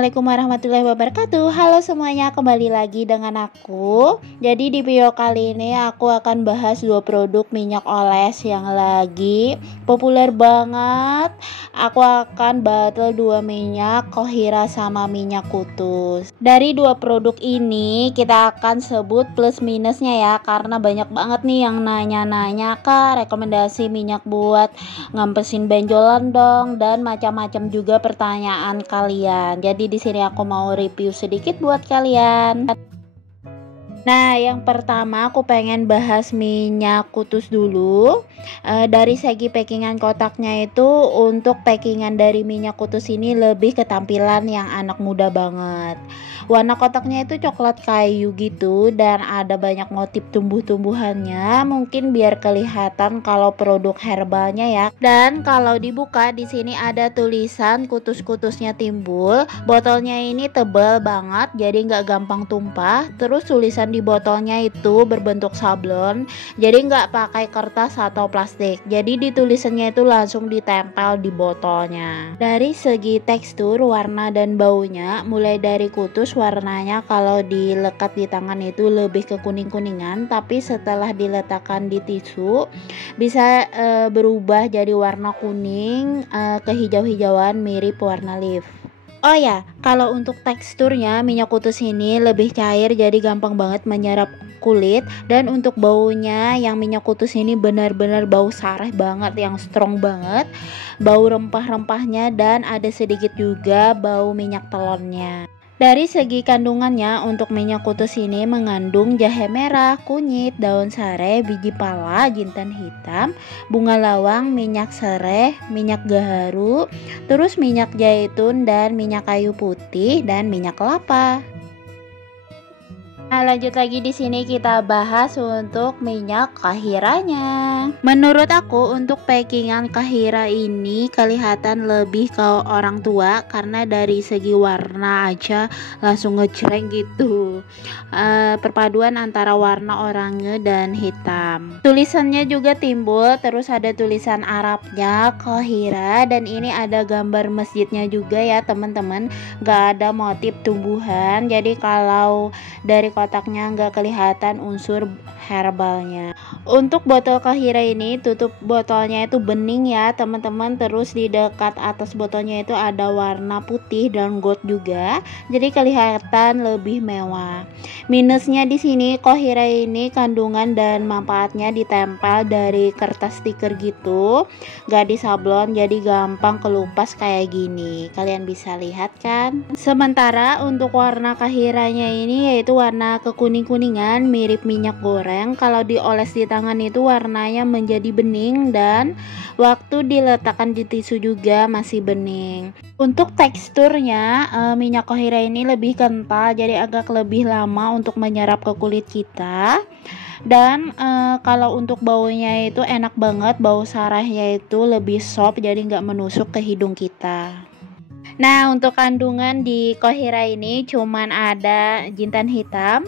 Assalamualaikum warahmatullahi wabarakatuh. Halo semuanya, kembali lagi dengan aku. Jadi di video kali ini aku akan bahas dua produk minyak oles yang lagi populer banget. Aku akan battle dua minyak, Qahira sama minyak kutus. Dari dua produk ini kita akan sebut plus minusnya ya, karena banyak banget nih yang nanya-nanya, Kak, rekomendasi minyak buat ngampesin benjolan dong, dan macam-macam juga pertanyaan kalian. Jadi di sini aku mau review sedikit buat kalian. Nah, yang pertama aku pengen bahas minyak kutus dulu. Dari segi packingan kotaknya itu, untuk packingan dari minyak kutus ini lebih ke tampilan yang anak muda banget. Warna kotaknya itu coklat kayu gitu, dan ada banyak motif tumbuh-tumbuhannya, mungkin biar kelihatan kalau produk herbalnya ya. Dan kalau dibuka di sini ada tulisan kutus-kutusnya timbul. Botolnya ini tebal banget, jadi nggak gampang tumpah. Terus tulisan di botolnya itu berbentuk sablon, jadi nggak pakai kertas atau plastik. Jadi di tulisannya itu langsung ditempel di botolnya. Dari segi tekstur, warna dan baunya, mulai dari kutus warnanya kalau dilekat di tangan itu lebih ke kuning-kuningan, tapi setelah diletakkan di tisu bisa berubah jadi warna kuning ke hijau-hijauan mirip warna leaf. Oh ya, kalau untuk teksturnya minyak kutus ini lebih cair, jadi gampang banget menyerap kulit. Dan untuk baunya, yang minyak kutus ini benar-benar bau sareh banget, yang strong banget, bau rempah-rempahnya, dan ada sedikit juga bau minyak telurnya. Dari segi kandungannya, untuk minyak kutus ini mengandung jahe merah, kunyit, daun sareh, biji pala, jintan hitam, bunga lawang, minyak sereh, minyak gaharu, terus minyak zaitun dan minyak kayu putih dan minyak kelapa. Nah, lanjut lagi di sini kita bahas untuk minyak Qahiranya. Menurut aku untuk packingan Qahira ini kelihatan lebih ke orang tua, karena dari segi warna aja langsung ngejreng gitu. Perpaduan antara warna oranye dan hitam. Tulisannya juga timbul, terus ada tulisan Arabnya Qahira, dan ini ada gambar masjidnya juga ya teman-teman. Gak ada motif tumbuhan, jadi kalau dari kotaknya nggak kelihatan unsur herbalnya. Untuk botol Qahira ini, tutup botolnya itu bening ya teman-teman. Terus di dekat atas botolnya itu ada warna putih dan gold juga, jadi kelihatan lebih mewah. Minusnya di sini, Qahira ini kandungan dan manfaatnya ditempel dari kertas stiker gitu, nggak disablon, jadi gampang kelupas kayak gini. Kalian bisa lihat kan. Sementara untuk warna Qahiranya ini yaitu warna kekuning-kuningan mirip minyak goreng. Kalau dioles di tangan itu warnanya menjadi bening, dan waktu diletakkan di tisu juga masih bening. Untuk teksturnya, minyak Qahira ini lebih kental, jadi agak lebih lama untuk menyerap ke kulit kita. Dan kalau untuk baunya itu enak banget, bau sarahnya itu lebih soft, jadi nggak menusuk ke hidung kita. Nah, untuk kandungan di Qahira ini cuman ada jintan hitam,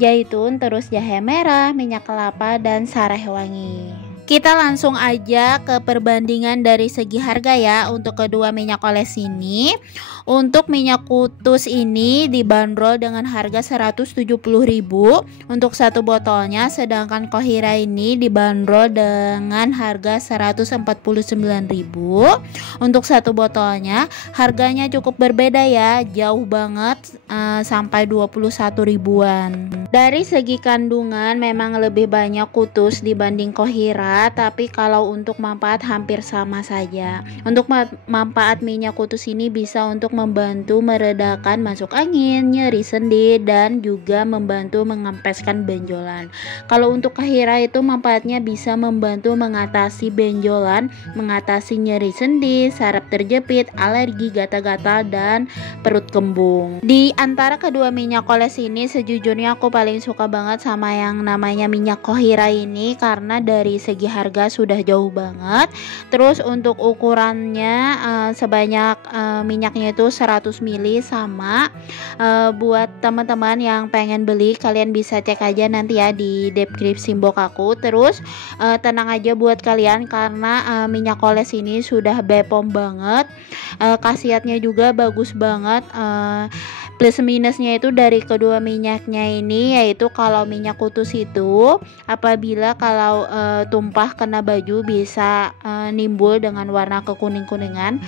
zaitun, terus jahe merah, minyak kelapa, dan sareh wangi. Kita langsung aja ke perbandingan dari segi harga ya untuk kedua minyak oles ini. Untuk minyak kutus ini dibanderol dengan harga 170.000 untuk satu botolnya, sedangkan Qahira ini dibanderol dengan harga 149.000 untuk satu botolnya. Harganya cukup berbeda ya, jauh banget, sampai 21 ribuan. Dari segi kandungan memang lebih banyak kutus dibanding Qahira, tapi kalau untuk manfaat hampir sama saja. Untuk manfaat minyak kutus ini bisa untuk membantu meredakan masuk angin, nyeri sendi, dan juga membantu mengempeskan benjolan. Kalau untuk Qahira itu manfaatnya bisa membantu mengatasi benjolan, mengatasi nyeri sendi, saraf terjepit, alergi, gatal-gatal, dan perut kembung. Di antara kedua minyak oles ini sejujurnya aku paling paling suka banget sama yang namanya minyak Kohira ini karena dari segi harga sudah jauh banget. Terus untuk ukurannya sebanyak minyaknya itu 100 ml sama. Buat teman-teman yang pengen beli kalian bisa cek aja nanti ya di deskripsi box aku. Terus tenang aja buat kalian karena minyak oles ini sudah Bepom banget. Khasiatnya juga bagus banget. Plus minusnya itu dari kedua minyaknya ini, yaitu kalau minyak kutus itu apabila kalau tumpah kena baju bisa nimbul dengan warna kekuning-kuningan.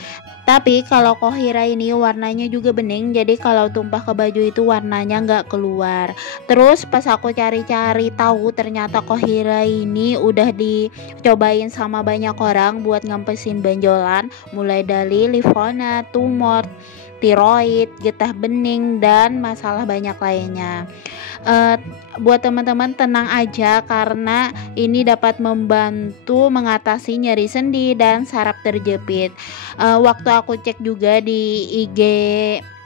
Tapi kalau Kohira ini warnanya juga bening, jadi kalau tumpah ke baju itu warnanya nggak keluar. Terus pas aku cari-cari tahu ternyata Kohira ini udah dicobain sama banyak orang buat ngempesin benjolan, mulai dari livona, tumor, tiroid, getah bening, dan masalah banyak lainnya. Buat teman-teman tenang aja karena ini dapat membantu mengatasi nyeri sendi dan saraf terjepit. Waktu aku cek juga di IG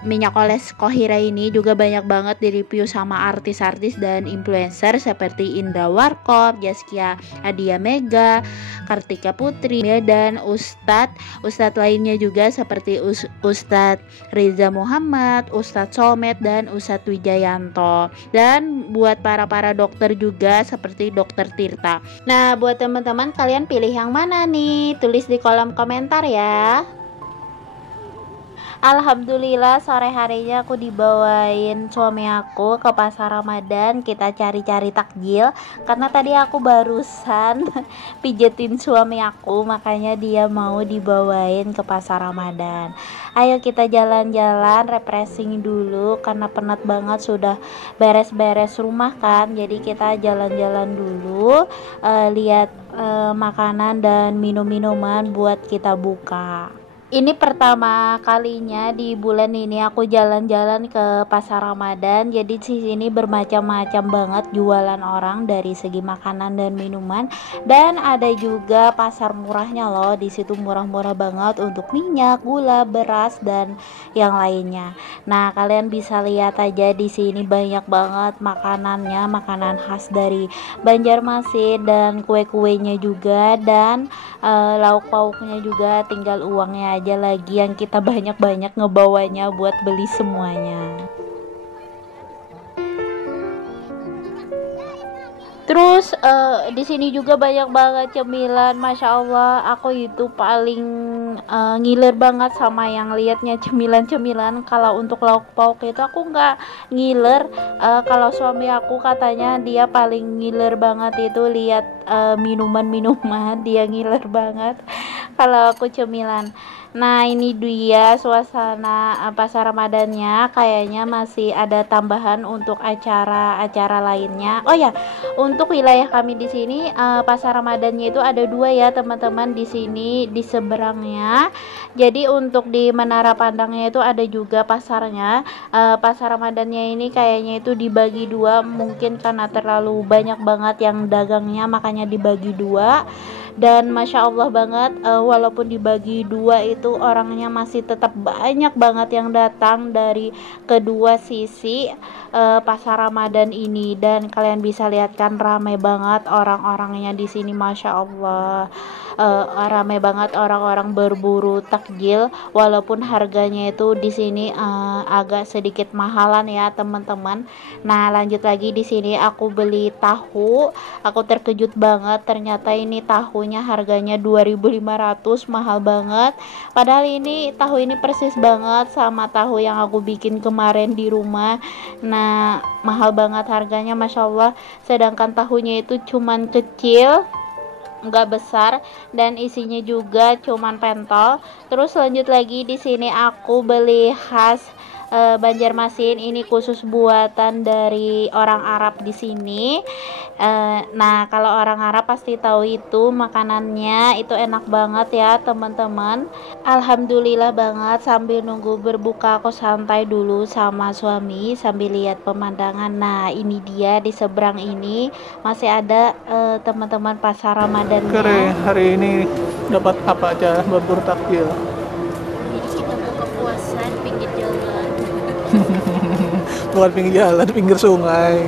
minyak oles Kohira ini juga banyak banget di review sama artis-artis dan influencer seperti Indra Warkop, Zaskia Adia Mega, Kartika Putri, dan Ustadz lainnya juga seperti Ustadz Reza Muhammad, Ustadz Somet, dan Ustadz Wijayanto. Dan buat para dokter juga seperti Dokter Tirta. Nah, buat teman-teman kalian pilih yang mana nih? Tulis di kolom komentar ya. Alhamdulillah sore harinya aku dibawain suami aku ke pasar Ramadan. Kita cari-cari takjil karena tadi aku barusan pijetin suami aku, makanya dia mau dibawain ke pasar Ramadan. Ayo kita jalan-jalan refreshing dulu karena penat banget, sudah beres-beres rumah kan. Jadi kita jalan-jalan dulu, lihat makanan dan minum-minuman buat kita buka. Ini pertama kalinya di bulan ini aku jalan-jalan ke pasar Ramadan. Jadi di sini bermacam-macam banget jualan orang dari segi makanan dan minuman, dan ada juga pasar murahnya loh. Di situ murah-murah banget untuk minyak, gula, beras, dan yang lainnya. Nah, kalian bisa lihat aja di sini banyak banget makanannya, makanan khas dari Banjarmasin, dan kue-kuenya juga, dan lauk pauknya juga. Tinggal uangnya aja lagi yang kita banyak-banyak ngebawanya buat beli semuanya. Terus di sini juga banyak banget cemilan, masya Allah. Aku itu paling ngiler banget sama yang liatnya cemilan-cemilan. Kalau untuk lauk pauk itu aku nggak ngiler. Kalau suami aku katanya dia paling ngiler banget itu lihat minuman-minuman, dia ngiler banget kalau aku cemilan. Nah, ini dia suasana pasar Ramadannya. Kayaknya masih ada tambahan untuk acara-acara lainnya. Oh ya, untuk wilayah kami di sini pasar Ramadannya itu ada dua ya teman-teman, di sini di seberangnya. Jadi untuk di Menara Pandangnya itu ada juga pasarnya. Pasar Ramadannya ini kayaknya itu dibagi dua, mungkin karena terlalu banyak banget yang dagangnya makanya dibagi dua. Dan masya Allah banget, walaupun dibagi dua itu orangnya masih tetap banyak banget yang datang dari kedua sisi pasar Ramadan ini. Dan kalian bisa lihat kan ramai banget orang-orangnya di sini, masya Allah. Ramai banget orang-orang berburu takjil, walaupun harganya itu di sini agak sedikit mahalan ya teman-teman. Nah, lanjut lagi, di sini aku beli tahu. Aku terkejut banget, ternyata ini tahunya harganya 2.500, mahal banget. Padahal ini tahu ini persis banget sama tahu yang aku bikin kemarin di rumah. Nah, mahal banget harganya, masya Allah. Sedangkan tahunya itu cuman kecil, nggak besar, dan isinya juga cuman pentol. Terus lanjut lagi, di sini aku beli khas Banjarmasin, ini khusus buatan dari orang Arab di sini. Nah, kalau orang Arab pasti tahu itu makanannya itu enak banget ya teman-teman. Alhamdulillah banget, sambil nunggu berbuka aku santai dulu sama suami sambil lihat pemandangan. Nah, ini dia di seberang ini masih ada teman-teman pasar Ramadannya. Keren, hari ini dapat apa aja berburu takjil? Jadi kita buka puasa di pinggir jalan. Bukan pinggir jalan, pinggir sungai.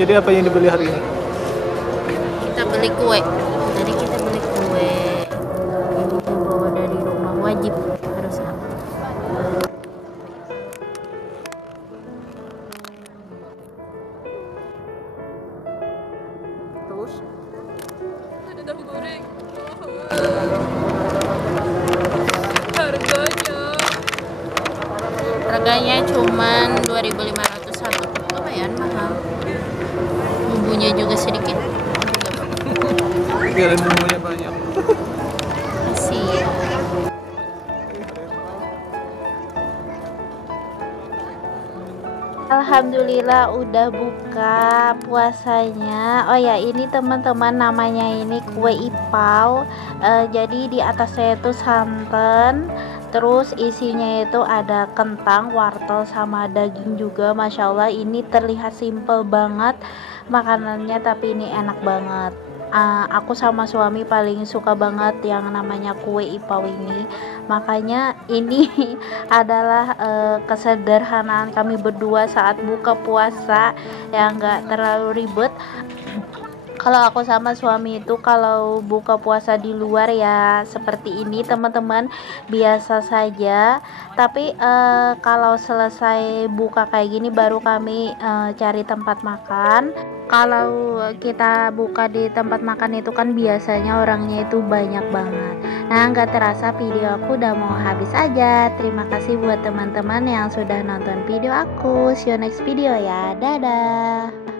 Jadi apa yang dibeli hari ini? Kita beli kue. Tadi kita beli kue. Ini dibawa dari rumah, wajib harus apa? Terus Ada tahu goreng. harganya cuman 2.500 satu. Lumayan mahal. Bumbunya juga sedikit. Kirain bumbunya banyak. Kasih. Alhamdulillah udah buka puasanya. Oh ya, ini teman-teman namanya ini kue ipau. Jadi di atasnya itu santan, terus isinya itu ada kentang, wortel sama daging juga. Masya Allah, ini terlihat simple banget makanannya, tapi ini enak banget. Aku sama suami paling suka banget yang namanya kue ipau ini, makanya ini adalah kesederhanaan kami berdua saat buka puasa yang gak terlalu ribet. Kalau aku sama suami itu kalau buka puasa di luar ya seperti ini teman-teman, biasa saja. Tapi kalau selesai buka kayak gini baru kami cari tempat makan. Kalau kita buka di tempat makan itu kan biasanya orangnya itu banyak banget. Nah, nggak terasa video aku udah mau habis aja. Terima kasih buat teman-teman yang sudah nonton video aku. See you next video ya. Dadah.